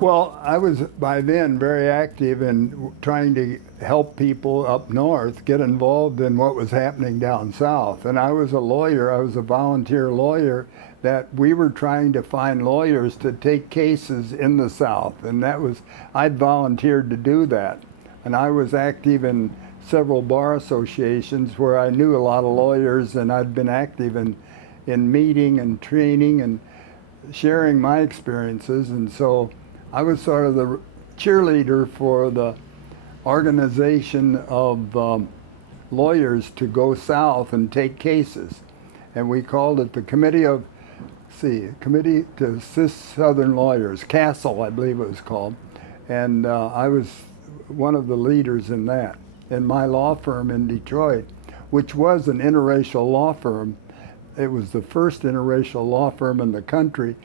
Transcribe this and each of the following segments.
Well, I was by then very active in trying to help people up north get involved in what was happening down south. And I was a lawyer, I was a volunteer lawyer, that we were trying to find lawyers to take cases in the south. And that was, I'd volunteered to do that. And I was active in several bar associations where I knew a lot of lawyers, and I'd been active in meeting and training and sharing my experiences. And so I was sort of the cheerleader for the organization of lawyers to go south and take cases. And we called it the Committee to Assist Southern Lawyers, CASTLE, I believe it was called. And I was one of the leaders in that. In my law firm in Detroit, which was an interracial law firm, it was the first interracial law firm in the country.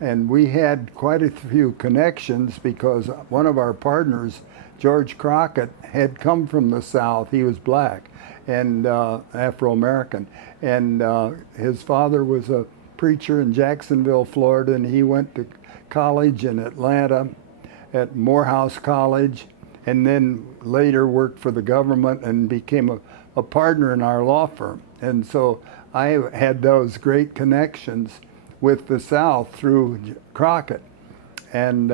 And we had quite a few connections because one of our partners, George Crockett, had come from the South. He was black and Afro-American. And his father was a preacher in Jacksonville, Florida, and he went to college in Atlanta at Morehouse College, and then later worked for the government and became a partner in our law firm. And so I had those great connections with the South through Crockett. And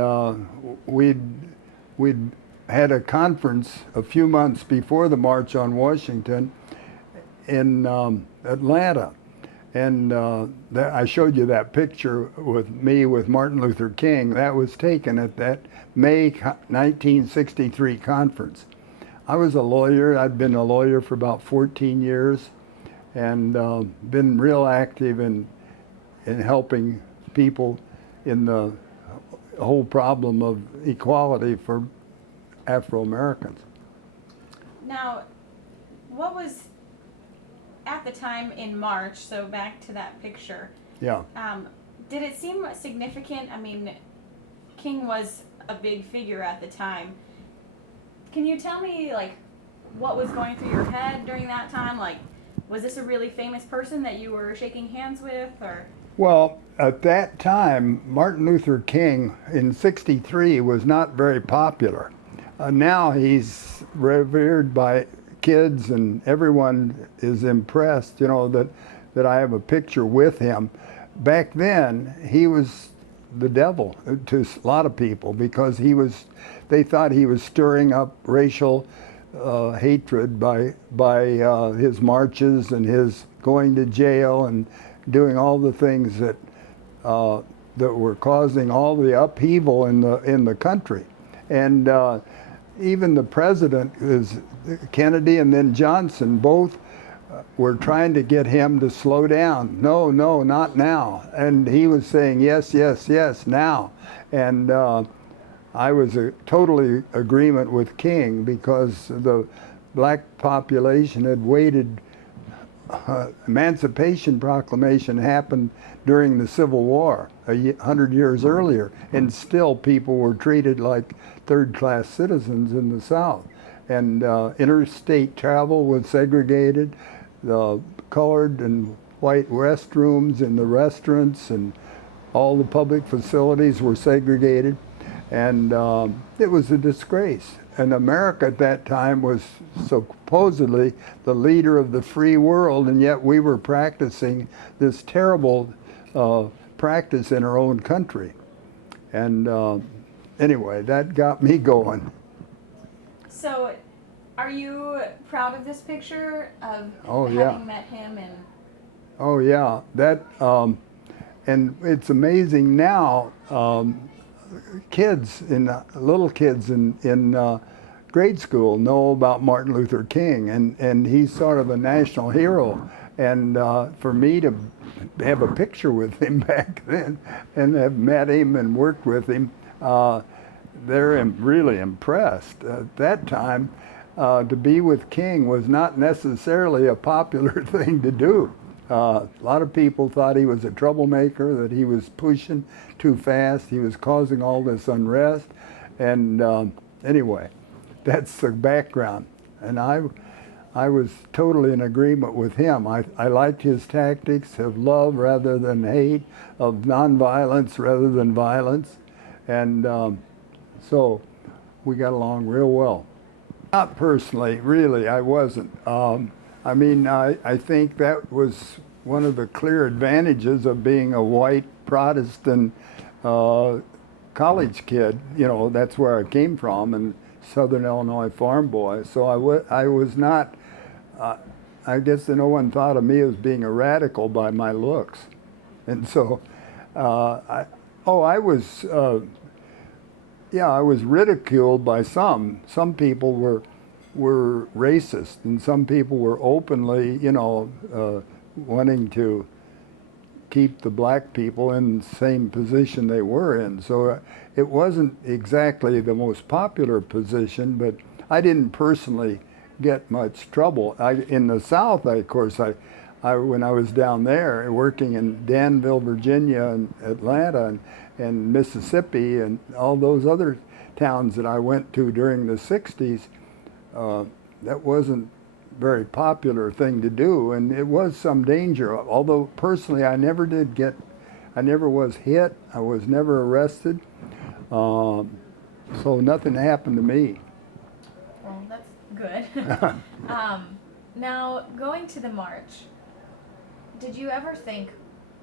we'd had a conference a few months before the March on Washington in Atlanta. And I showed you that picture with me with Martin Luther King. That was taken at that May 1963 conference. I was a lawyer. I'd been a lawyer for about 14 years and been real active in helping people in the whole problem of equality for Afro-Americans. Now, what was at the time in March, so back to that picture, Yeah. did it seem significant? I mean, King was a big figure at the time. Can you tell me, like, what was going through your head during that time? Like, was this a really famous person that you were shaking hands with, or? Well, at that time, Martin Luther King in '63 was not very popular. Now he's revered by kids, and everyone is impressed, you know, that I have a picture with him. Back then, he was the devil to a lot of people because they thought he was stirring up racial hatred by his marches and his going to jail and doing all the things that were causing all the upheaval in the country. And even the president, is Kennedy and then Johnson, both were trying to get him to slow down. No, no, not now. And he was saying, yes, yes, yes, now. And I was totally agreement with King because the black population had waited. Emancipation Proclamation happened during the Civil War 100 years earlier, and still people were treated like third-class citizens in the South. And interstate travel was segregated. The colored and white restrooms in the restaurants and all the public facilities were segregated. And it was a disgrace. And America at that time was supposedly the leader of the free world, and yet we were practicing this terrible practice in our own country. And anyway, that got me going. So, are you proud of this picture of yeah. having met him? And Oh yeah, that and it's amazing now. Little kids in grade school know about Martin Luther King, and he's sort of a national hero. And for me to have a picture with him back then and have met him and worked with him, they're really impressed. At that time, to be with King was not necessarily a popular thing to do. A lot of people thought he was a troublemaker, that he was pushing too fast, he was causing all this unrest. And anyway, that's the background. And I was totally in agreement with him. I liked his tactics of love rather than hate, of nonviolence rather than violence. And so we got along real well. Not personally, really, I wasn't. I mean, I think that was one of the clear advantages of being a white Protestant college kid. You know, that's where I came from, and Southern Illinois farm boy. So I was not, I guess no one thought of me as being a radical by my looks. And so, I was, yeah, I was ridiculed by some. Some people were racist, and some people were openly, you know, wanting to keep the black people in the same position they were in. So it wasn't exactly the most popular position, but I didn't personally get much trouble. In the South, of course, when I was down there working in Danville, Virginia, and Atlanta, and Mississippi, and all those other towns that I went to during the 60s, that wasn't a very popular thing to do, and it was some danger. Although personally, I never was hit, I was never arrested, so nothing happened to me. Well, that's good. Now, going to the march, did you ever think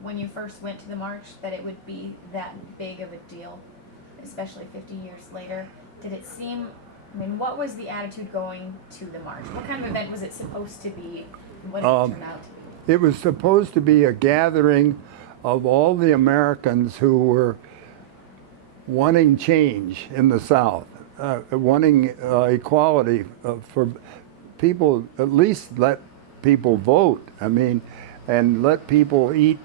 when you first went to the march that it would be that big of a deal, especially 50 years later? Did it seem, I mean, what was the attitude going to the march? What kind of event was it supposed to be? What did it turn out to be? It was supposed to be a gathering of all the Americans who were wanting change in the South, wanting equality for people, at least let people vote. I mean, and let people eat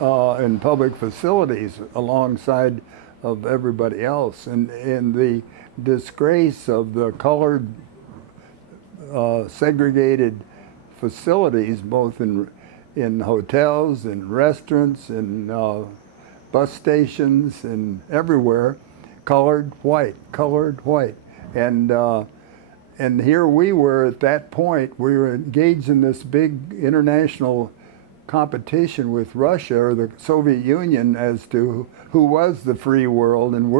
in public facilities alongside of everybody else. And the disgrace of the colored segregated facilities, both in hotels, in restaurants, in bus stations, and everywhere, colored, white, and here we were at that point. We were engaged in this big international competition with Russia or the Soviet Union as to who was the free world, and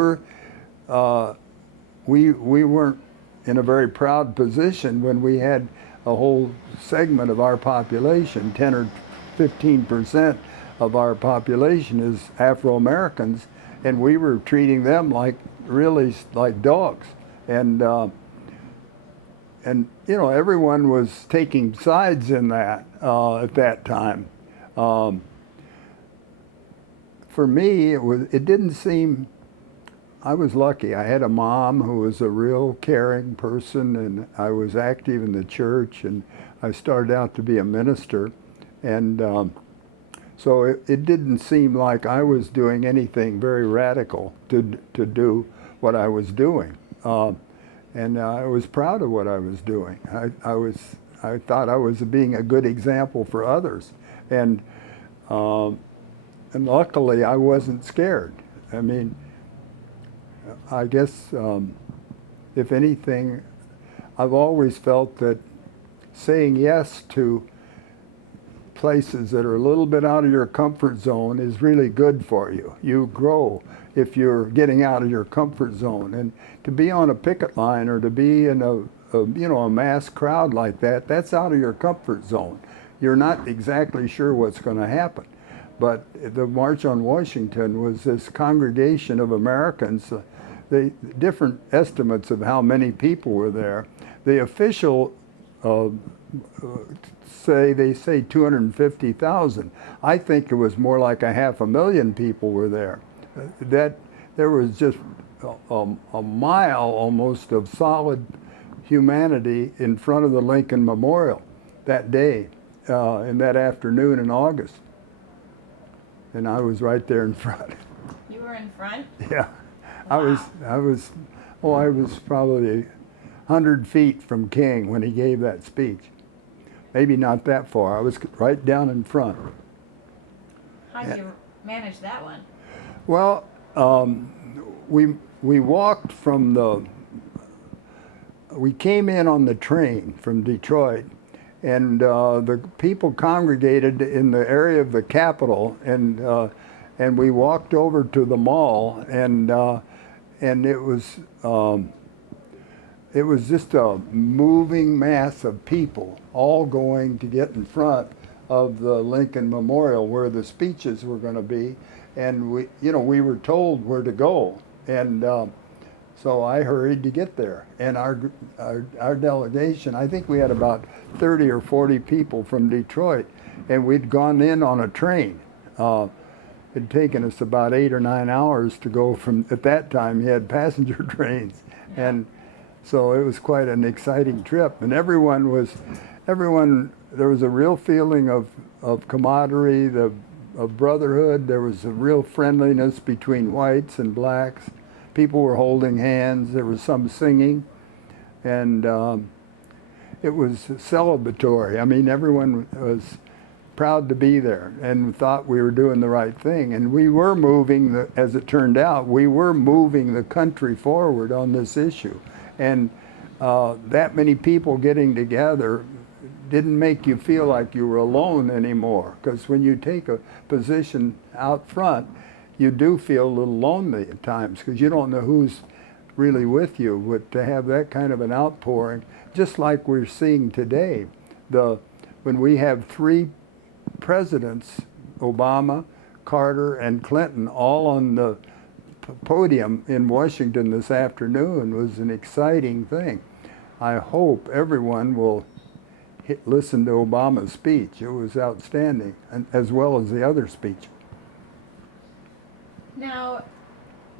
we weren't in a very proud position when we had a whole segment of our population, 10 or 15% of our population is Afro-Americans, and we were treating them like really like dogs. And you know, everyone was taking sides in that at that time. For me, it didn't seem, I was lucky. I had a mom who was a real caring person, and I was active in the church, and I started out to be a minister. And so it didn't seem like I was doing anything very radical to do what I was doing. And I was proud of what I was doing. I thought I was being a good example for others. And luckily I wasn't scared. I mean, I guess if anything, I've always felt that saying yes to places that are a little bit out of your comfort zone is really good for you. You grow if you're getting out of your comfort zone. And to be on a picket line or to be in a mass crowd like that, that's out of your comfort zone. You're not exactly sure what's going to happen. But the March on Washington was this congregation of Americans, the different estimates of how many people were there. The official they say 250,000. I think it was more like 500,000 people were there. That there was just a mile almost of solid humanity in front of the Lincoln Memorial that day, in that afternoon in August. And I was right there in front. You were in front? Yeah. Wow. I was probably 100 feet from King when he gave that speech. Maybe not that far. I was right down in front. How did you manage that one? Well, we walked from we came in on the train from Detroit, and the people congregated in the area of the Capitol, and and we walked over to the mall, and it was just a moving mass of people all going to get in front of the Lincoln Memorial where the speeches were going to be, and we were told where to go, and so I hurried to get there. And our delegation, I think we had about 30 or 40 people from Detroit, and we'd gone in on a train. It'd taken us about 8 or 9 hours to go from, at that time you had passenger trains, and so it was quite an exciting trip. And everyone, there was a real feeling of camaraderie, of brotherhood. There was a real friendliness between whites and blacks. People were holding hands. There was some singing, and it was celebratory. I mean, everyone was proud to be there and thought we were doing the right thing. And we were moving, as it turned out, we were moving the country forward on this issue. And that many people getting together didn't make you feel like you were alone anymore. Because when you take a position out front, you do feel a little lonely at times because you don't know who's really with you. But to have that kind of an outpouring, just like we're seeing today, when we have three presidents, Obama, Carter, and Clinton, all on the podium in Washington this afternoon, was an exciting thing. I hope everyone will listen to Obama's speech. It was outstanding, and as well as the other speech. Now,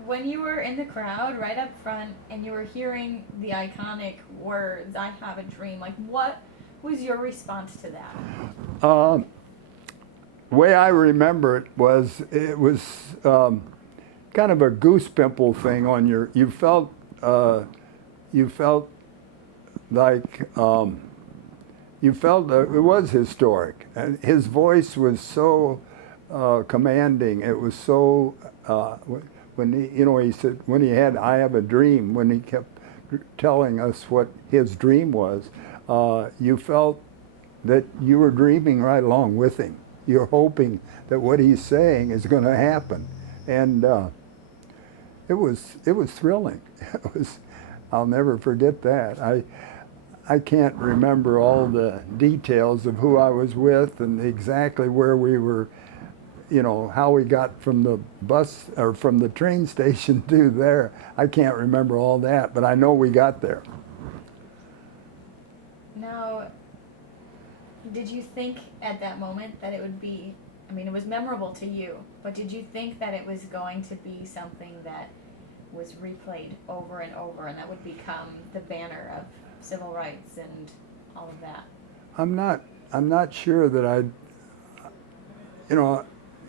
when you were in the crowd right up front and you were hearing the iconic words, "I have a dream," like what was your response to that? The way I remember it was kind of a goose pimple thing on your. You felt like it was historic, and his voice was so commanding. It was so when he said, when he had "I have a dream," when he kept telling us what his dream was, you felt that you were dreaming right along with him. You're hoping that what he's saying is going to happen, and it was thrilling. I'll never forget that. I can't remember all the details of who I was with and exactly where we were, how we got from the bus or from the train station to there. I can't remember all that, but I know we got there. Now, did you think at that moment that it would be, I mean, it was memorable to you, but did you think that it was going to be something that was replayed over and over and that would become the banner of civil rights and all of that? I'm not sure that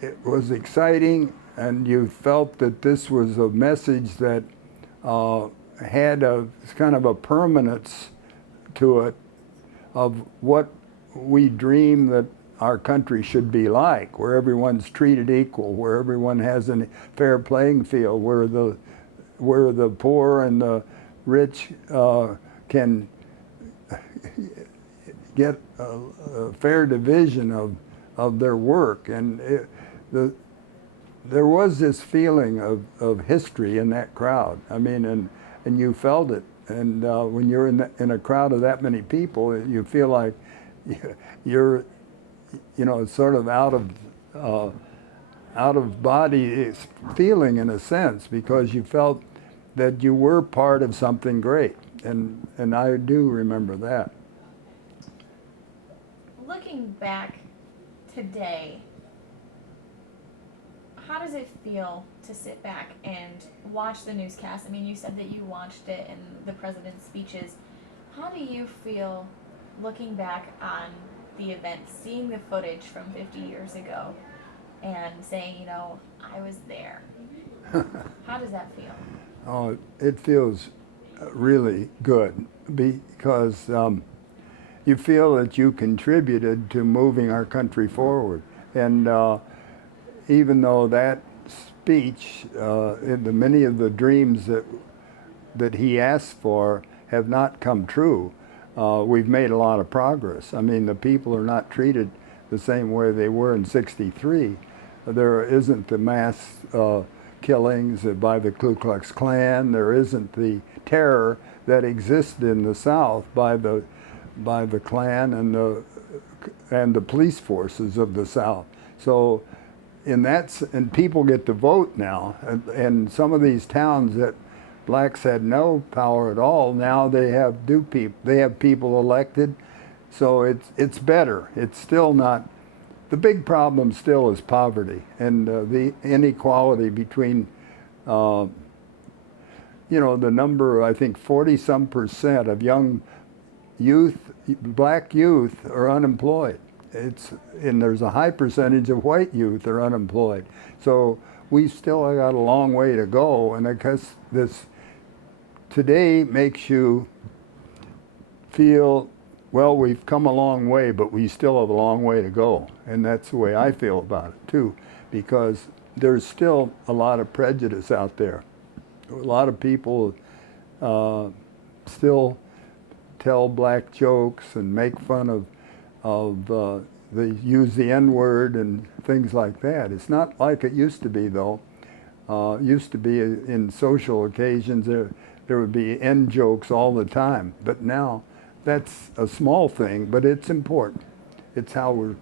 it was exciting, and you felt that this was a message that had a kind of a permanence to it of what we dream that our country should be like, where everyone's treated equal, where everyone has a fair playing field, where the poor and the rich can get a fair division of their work. And there was this feeling of history in that crowd. I mean, and you felt it. And when you're in a crowd of that many people, you feel like you're, sort of out of body feeling in a sense, because you felt that you were part of something great. And I do remember that. Looking back today, how does it feel to sit back and watch the newscast? I mean, you said that you watched it and the president's speeches. How do you feel looking back on the event, seeing the footage from 50 years ago and saying, I was there? How does that feel? Oh, it feels really good because you feel that you contributed to moving our country forward. And even though that speech, many of the dreams that he asked for have not come true, we've made a lot of progress. I mean, the people are not treated the same way they were in '63. There isn't the mass killings by the Ku Klux Klan. There isn't the terror that existed in the South by the Klan and the police forces of the South. So and people get to vote now, and some of these towns that blacks had no power at all, now they have people elected. So it's better. It's still not, the big problem still is poverty and the inequality between the number, I think 40-some% of young youth, black youth, are unemployed. And there's a high percentage of white youth are unemployed. So we still got a long way to go, and I guess this today makes you feel, well, we've come a long way, but we still have a long way to go. And that's the way I feel about it too, because there's still a lot of prejudice out there. A lot of people still tell black jokes and make fun of they use the N-word and things like that. It's not like it used to be, though. Used to be in social occasions there would be N jokes all the time, but now that's a small thing, but it's important. It's how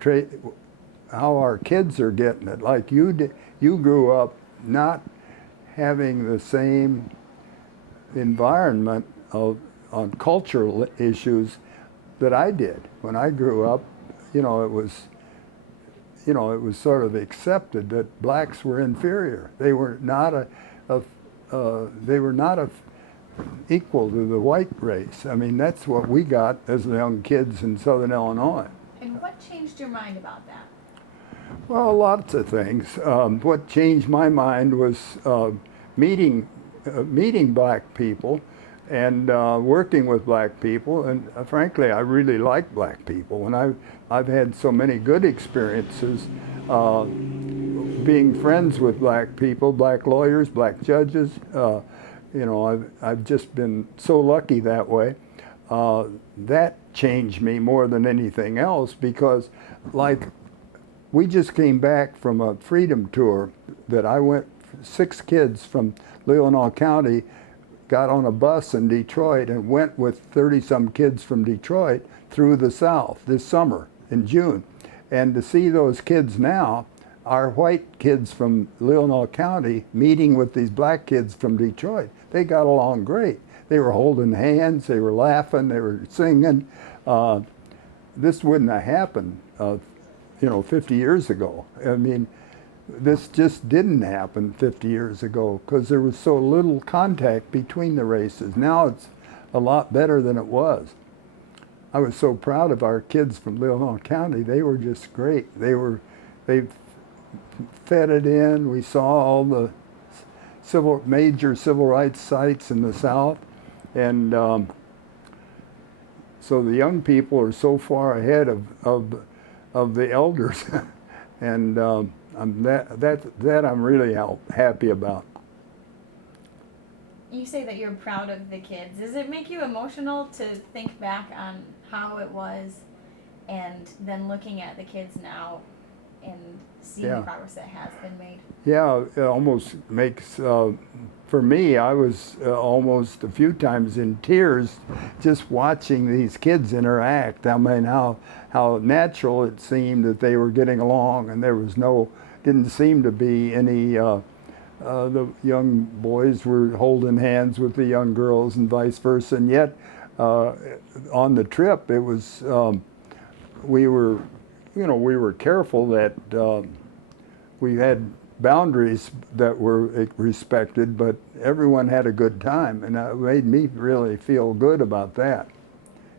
how our kids are getting it. Like you grew up not having the same environment on cultural issues that I did. When I grew up, it was sort of accepted that blacks were inferior. They were not equal to the white race. I mean, that's what we got as young kids in Southern Illinois. And what changed your mind about that? Well, lots of things. What changed my mind was meeting black people and working with black people, and frankly, I really like black people, and I've had so many good experiences being friends with black people, black lawyers, black judges. I've just been so lucky that way. That changed me more than anything else, because like we just came back from a freedom tour that I went, 6 kids from Leelanau County got on a bus in Detroit and went with 30-some kids from Detroit through the South this summer in June. And to see those kids now, our white kids from Leelanau County meeting with these black kids from Detroit, they got along great. They were holding hands, they were laughing, they were singing. This wouldn't have happened 50 years ago. I mean, this just didn't happen 50 years ago because there was so little contact between the races. Now it's a lot better than it was. I was so proud of our kids from Leelanau County. They were just great. They fed it in. We saw all the major civil rights sites in the South, and so the young people are so far ahead of the elders, and that I'm really happy about. You say that you're proud of the kids. Does it make you emotional to think back on how it was and then looking at the kids now and seeing the progress that has been made? Yeah, it almost makes, for me, I was almost a few times in tears just watching these kids interact. I mean, how natural it seemed that they were getting along, and there was didn't seem to be any, the young boys were holding hands with the young girls and vice versa, and yet on the trip it was, we were careful that we had boundaries that were respected, but everyone had a good time, and it made me really feel good about that,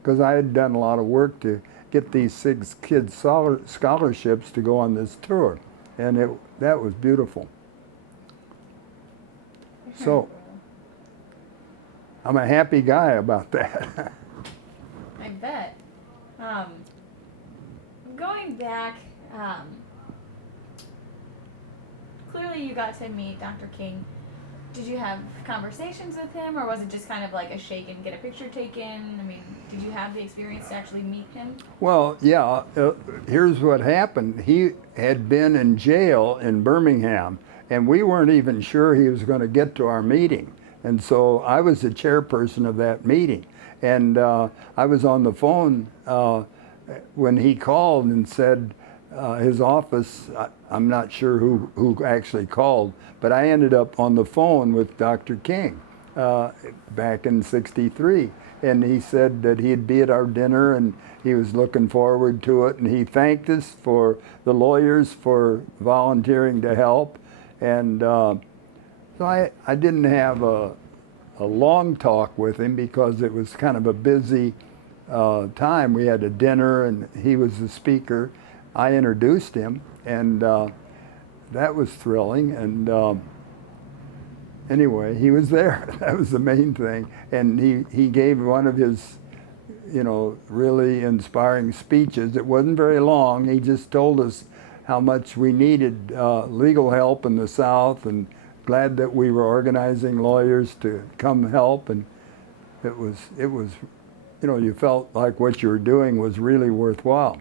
because I had done a lot of work to get these 6 kids scholarships to go on this tour, and that was beautiful. So I'm a happy guy about that. I bet. Going back, clearly you got to meet Dr. King. Did you have conversations with him, or was it just kind of like a shake and get a picture taken? I mean, did you have the experience to actually meet him? Well, yeah, here's what happened. He had been in jail in Birmingham, and we weren't even sure he was going to get to our meeting. And so I was the chairperson of that meeting. And I was on the phone when he called and said his office, I'm not sure who actually called, but I ended up on the phone with Dr. King back in '63. And he said that he'd be at our dinner and he was looking forward to it. And he thanked us for the lawyers for volunteering to help. And so I didn't have a long talk with him because it was kind of a busy time. We had a dinner and he was the speaker. I introduced him, and that was thrilling. And anyway, he was there. That was the main thing. And he gave one of his, really inspiring speeches. It wasn't very long. He just told us how much we needed legal help in the South, and glad that we were organizing lawyers to come help. And it was, you felt like what you were doing was really worthwhile.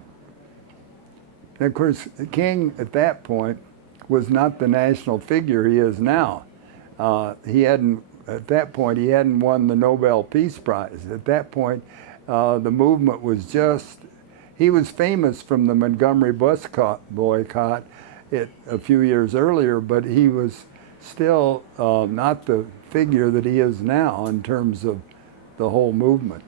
And of course, King at that point was not the national figure he is now. At that point, he hadn't won the Nobel Peace Prize. At that point, the movement was just, he was famous from the Montgomery bus boycott a few years earlier, but he was still not the figure that he is now in terms of the whole movement.